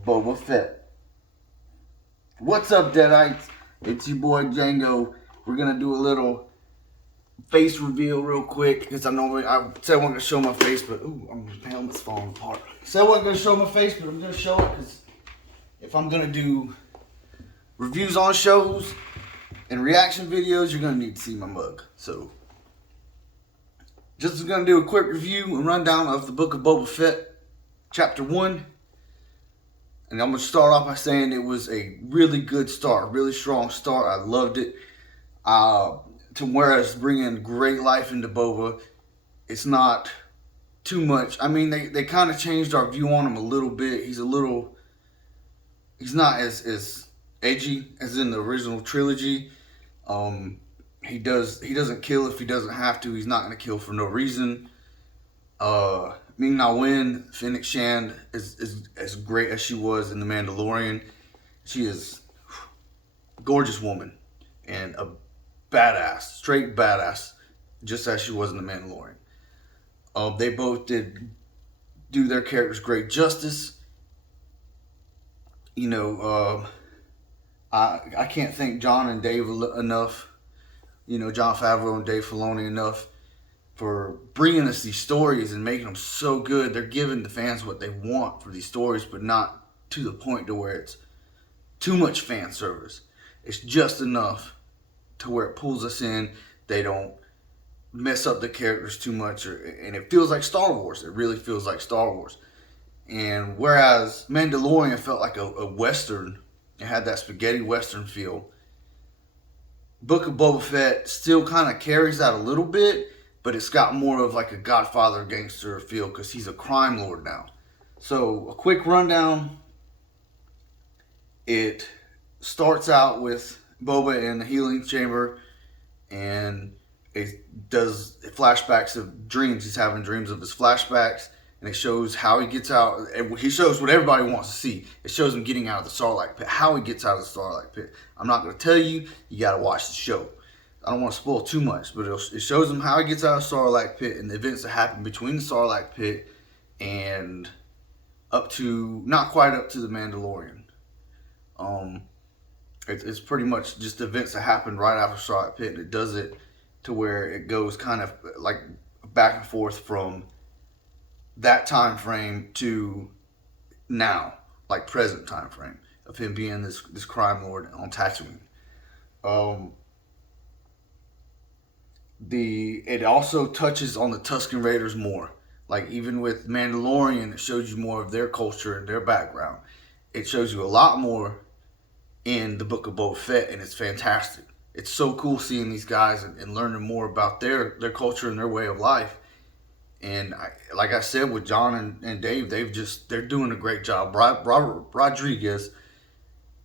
of Boba Fett. What's up, Deadites? It's your boy Django. We're gonna do a little face reveal real quick because I said I wasn't gonna show my face, but my helmet's falling apart. Said I wasn't gonna show my face, but I'm gonna show it because if I'm gonna do reviews on shows and reaction videos, you're gonna need to see my mug. So, just gonna do a quick review and rundown of the Book of Boba Fett, Chapter 1. And I'm going to start off by saying it was a really good start, really strong start. I loved it. To where it's bringing great life into Boba. It's not too much. I mean, they kind of changed our view on him a little bit. He's not as edgy as in the original trilogy. He doesn't kill if he doesn't have to. He's not going to kill for no reason. Ming-Na Wen, Fennec Shand, is as great as she was in The Mandalorian. She is a gorgeous woman and a badass, straight badass, just as she was in The Mandalorian. They both did do their characters great justice. You know, I can't thank John and Dave enough. You know, Jon Favreau and Dave Filoni enough for bringing us these stories and making them so good. They're giving the fans what they want for these stories, but not to the point to where it's too much fan service. It's just enough to where it pulls us in. They don't mess up the characters too much, and it feels like Star Wars. It really feels like Star Wars. And whereas Mandalorian felt like a Western, it had that spaghetti Western feel, Book of Boba Fett still kind of carries that a little bit, but it's got more of like a Godfather gangster feel because he's a crime lord now. So a quick rundown. It starts out with Boba in the healing chamber, and it does flashbacks of dreams. He's having dreams of his flashbacks, and it shows how he gets out. He shows what everybody wants to see. It shows him getting out of the Sarlacc pit, how he gets out of the Sarlacc pit. I'm not going to tell you. You got to watch the show. I don't want to spoil too much, but it shows him how he gets out of the Sarlacc pit and the events that happen between the Sarlacc pit and not quite up to the Mandalorian. It's pretty much just events that happen right after Sarlacc pit, and it does it to where it goes kind of like back and forth from that time frame to now, like present time frame of him being this crime lord on Tatooine. It also touches on the Tuscan Raiders more. Like even with Mandalorian, it shows you more of their culture and their background. It shows you a lot more in the Book of Boba Fett, and it's fantastic. It's so cool seeing these guys and learning more about their culture and their way of life. And like I said, with John and Dave, they're doing a great job. Robert Rodriguez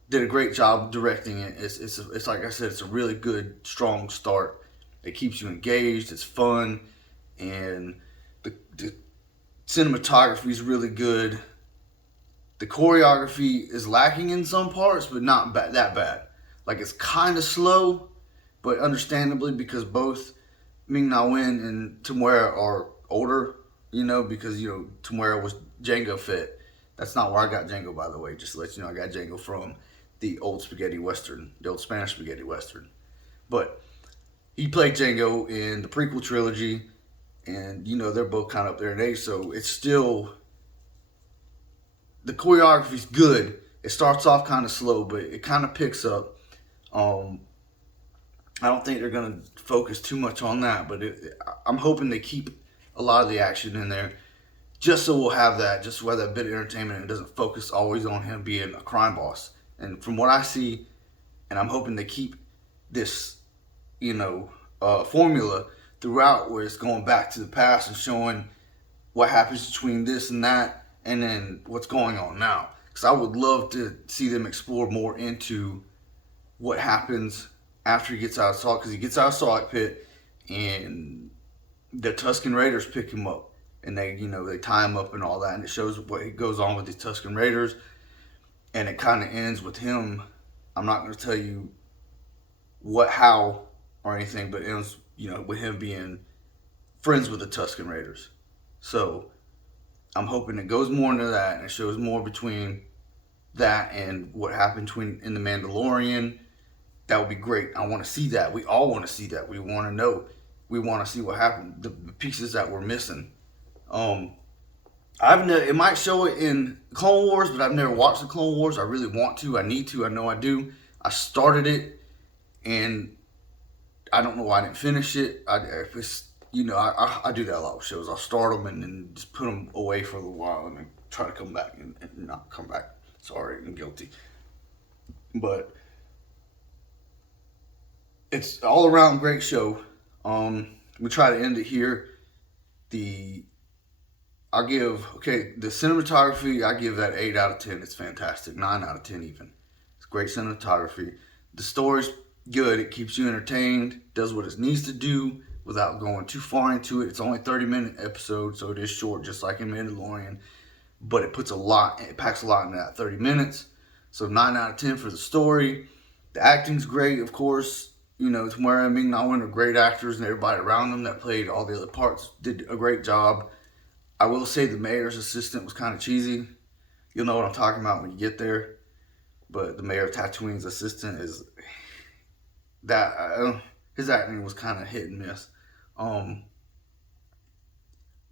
did a great job directing it. It's like I said, it's a really good, strong start. It keeps you engaged. It's fun, and the cinematography is really good. The choreography is lacking in some parts, but not that bad. Like it's kind of slow, but understandably because both Ming-Na Wen and Temuera are older. You know, because Temuera was Django Fett. That's not where I got Django, by the way. Just to let you know, I got Django from the old spaghetti western, the old Spanish spaghetti western. But he played Django in the prequel trilogy, and they're both kind of up there in age, so it's still, the choreography's good. It starts off kind of slow, but it kind of picks up. I don't think they're going to focus too much on that, but I'm hoping they keep a lot of the action in there, just so we'll have that, just so we have that bit of entertainment, and it doesn't focus always on him being a crime boss. And from what I see, and I'm hoping they keep this formula throughout, where it's going back to the past and showing what happens between this and that, and then what's going on now. Because I would love to see them explore more into what happens after he gets out of Sarlacc, because he gets out of Sarlacc pit, and the Tuscan Raiders pick him up, and they tie him up and all that, and it shows what goes on with these Tuscan Raiders, and it kind of ends with him. I'm not going to tell you how or anything, but it ends, with him being friends with the Tuscan Raiders. So I'm hoping it goes more into that, and it shows more between that and what happened in the Mandalorian. That would be great. I want to see that. We all want to see that. We want to know. We want to see what happened. The pieces that we're missing. It might show it in Clone Wars, but I've never watched the Clone Wars. I really want to. I need to. I know I do. I started it, and I don't know why I didn't finish it. If it's, I do that a lot with shows. I'll start them and then just put them away for a little while and then try to come back and not come back. Sorry, I'm guilty. But it's all around great show. We try to end it here. The cinematography, I give that 8 out of 10. It's fantastic. 9 out of 10 even. It's great cinematography. The story's good. It keeps you entertained. Does what it needs to do without going too far into it. It's only 30-minute episode, so it is short, just like in Mandalorian. But it packs a lot into that 30 minutes. So 9 out of 10 for the story. The acting's great, of course. Tamara and Ming-Na Wen are great actors, and everybody around them that played all the other parts did a great job. I will say the mayor's assistant was kind of cheesy. You'll know what I'm talking about when you get there. But the mayor of Tatooine's assistant is his acting was kind of hit and miss.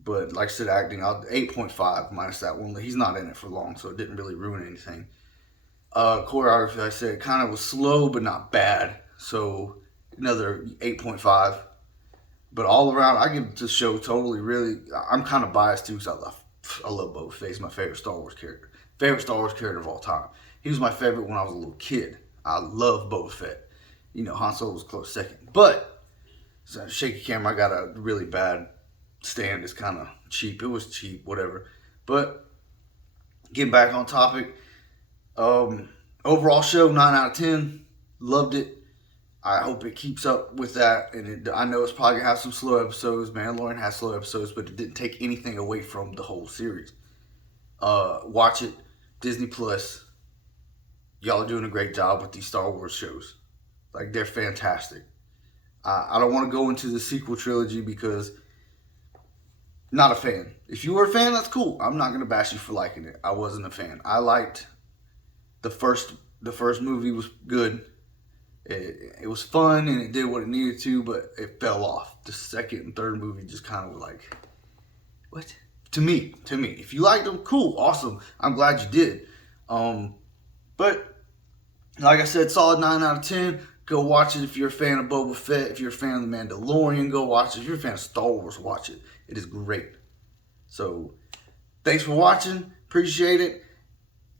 But like I said, acting, 8.5 minus that one. He's not in it for long, so it didn't really ruin anything. Choreography, like I said, kind of was slow but not bad. So another 8.5. But all around, I give the show totally, really, I'm kind of biased too because I love Boba Fett. He's my favorite Star Wars character. Favorite Star Wars character of all time. He was my favorite when I was a little kid. I love Boba Fett. Han Solo was close second. But, so shaky camera, I got a really bad stand. It's kind of cheap. It was cheap, whatever. But, getting back on topic, overall show, 9 out of 10. Loved it. I hope it keeps up with that. And I know it's probably going to have some slow episodes. Mandalorian has slow episodes, but it didn't take anything away from the whole series. Watch it. Disney Plus. Y'all are doing a great job with these Star Wars shows. Like, they're fantastic. I don't want to go into the sequel trilogy because not a fan. If you were a fan, that's cool. I'm not going to bash you for liking it. I wasn't a fan. I liked the first movie was good. It was fun and it did what it needed to, but it fell off. The second and third movie just kind of were like, what? To me. If you liked them, cool, awesome. I'm glad you did. But like I said, solid 9 out of 10. Go watch it if you're a fan of Boba Fett. If you're a fan of The Mandalorian, go watch it. If you're a fan of Star Wars, watch it. It is great. So, thanks for watching. Appreciate it.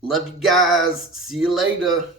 Love you guys. See you later.